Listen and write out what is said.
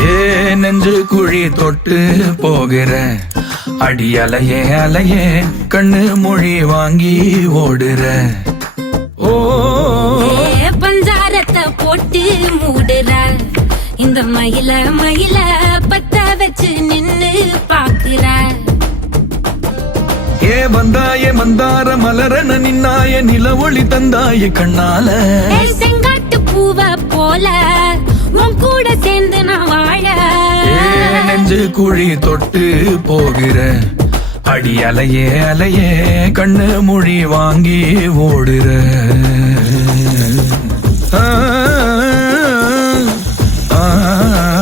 ஏ நெஞ்சு குழி தொட்டு போகிற அடி அலையே அலையே கண்ணு மொழி வாங்கி ஓடுற. ஓ பஞ்சாரத்தை போட்டு மூடுற இந்த மயில மயில பத்த வச்சு நின்னு பாக்குற. ஏ வந்தாய மந்தார மலரன நின்னாய நில ஒளி தந்தாய கண்ணால. செங்காட்டு பூவ போல உன் கூட சேர்ந்து நான் வாழ. நெஞ்சு குழி தொட்டு போகிற அடி அலையே அலையே கண்ணு மொழி வாங்கி ஓடுற. ஆ ஆ